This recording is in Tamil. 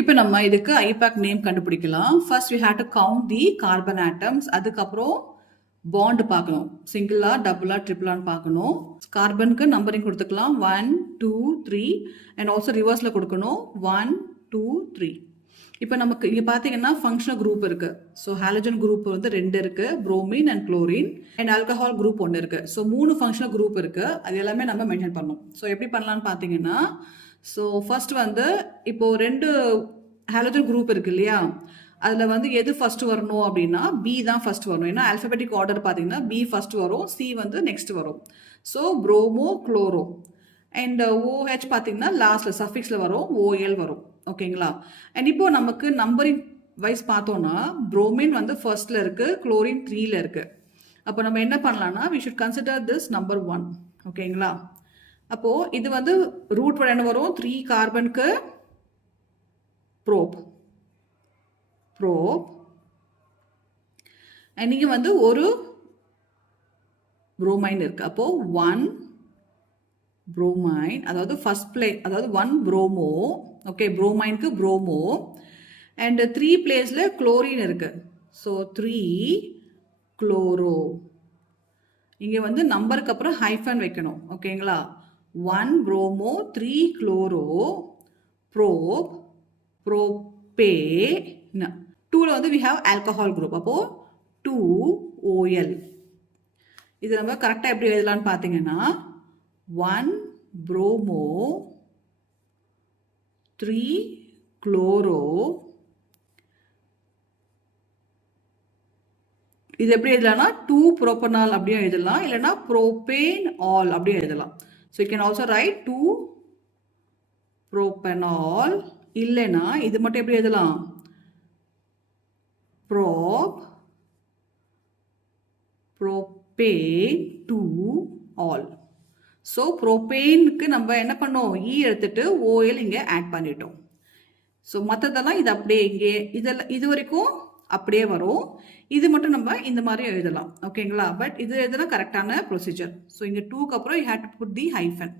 இப்போ நம்ம இதுக்கு ஐபேக் நேம் கண்டுபிடிக்கலாம். First we have to count the carbon atoms. அதுக்கப்புறம் பாண்ட் பார்க்கணும். சிங்கிளா, டபுளா, ட்ரிபிளான்னு பார்க்கணும். கார்பனுக்கு நம்பரிங் கொடுத்துக்கலாம் 1, 2, 3 அண்ட் ஆல்சோ ரிவர்ஸில் கொடுக்கணும் 1, 2, 3. இப்போ நமக்கு இங்கே பார்த்தீங்கன்னா ஃபங்க்ஷனல் குரூப் இருக்கு. ஸோ ஹாலஜன் குரூப் வந்து 2 இருக்கு, bromine and chlorine and alcohol group 1 இருக்கு. ஸோ 3 ஃபங்க்ஷனல் குரூப் இருக்கு. அது எல்லாமே நம்ம மென்ஷன் பண்ணணும். ஸோ எப்படி பண்ணலான்னு பார்த்தீங்கன்னா, ஸோ ஃபர்ஸ்ட் வந்து இப்போ 2 ஹாலஜன் குரூப் இருக்கு இல்லையா, அதில் வந்து எது ஃபர்ஸ்ட் வரணும் அப்படின்னா பி தான் ஃபர்ஸ்ட் வரணும். ஏன்னா ஆல்ஃபபெட்டிக் ஆர்டர் பார்த்தீங்கன்னா பி ஃபர்ஸ்ட் வரும், சி வந்து நெக்ஸ்ட் வரும். So bromo chloro and OH பார்த்தீங்கன்னா லாஸ்ட்டில் சஃபிக்ஸில் வரும், ஓஎல் வரும். ஓகேங்களா? அண்ட் இப்போ நமக்கு நம்பரிங் வைஸ் பார்த்தோம்னா புரோமின் வந்து ஃபர்ஸ்ட்ல இருக்கு, குளோரின் 3ல இருக்கு. அப்போ நம்ம என்ன பண்ணலாம்னா we should consider this number 1. ஓகேங்களா? அப்போ இது வந்து ரூட் என்ன வரும், 3 கார்பனுக்கு ப்ரோப் அண்ட் இங்கே வந்து ஒரு புரோமைன் இருக்கு. அப்போ 1 புரோமைன், அதாவது ஃபர்ஸ்ட் பிளேஸ், அதாவது 1 புரோமோ. ஓகே, புரோமைனுக்கு புரோமோ அண்ட் 3 பிளேஸ்ல குளோரின் இருக்கு. So 3 chloro. இங்கே வந்து நம்பருக்கு அப்புறம் ஹைஃபன் வைக்கணும். ஓகேங்களா? 1 புரோமோ 3 குளோரோ ப்ரோப் ப்ரோபேன். 2ல வந்து we have alcohol group. அப்போ 2OL. இது நம்ம கரெக்டாக எப்படி எழுதலாம்னு பார்த்தீங்கன்னா 1 புரோமோ 3 குளோரோ. இது எப்படி எழுதலாம்னா 2 ப்ரோபனால் அப்படியும் எழுதலாம், இல்லைன்னா ப்ரோபேன் ஆல் அப்படியும் எழுதலாம். So you can also right 2 propanol. இல்லைன்னா இது மட்டும் எப்படி எழுதலாம், ப்ரோபேன் 2 ஆல். ஸோ ப்ரோபேனுக்கு நம்ம என்ன பண்ணோம், இ எடுத்துட்டு ஓஎல் இங்கே ஆட் பண்ணிட்டோம். ஸோ மற்றதெல்லாம் இது அப்படியே இங்கே இதெல்லாம் இது வரைக்கும் அப்படியே வரும். இது மட்டும் நம்ம இந்த மாதிரி எழுதலாம். ஓகேங்களா? பட் இது எழுதுனா கரெக்டான ப்ரொசீஜர். ஸோ இங்கே 2க்கு அப்புறம் you have to put the hyphen.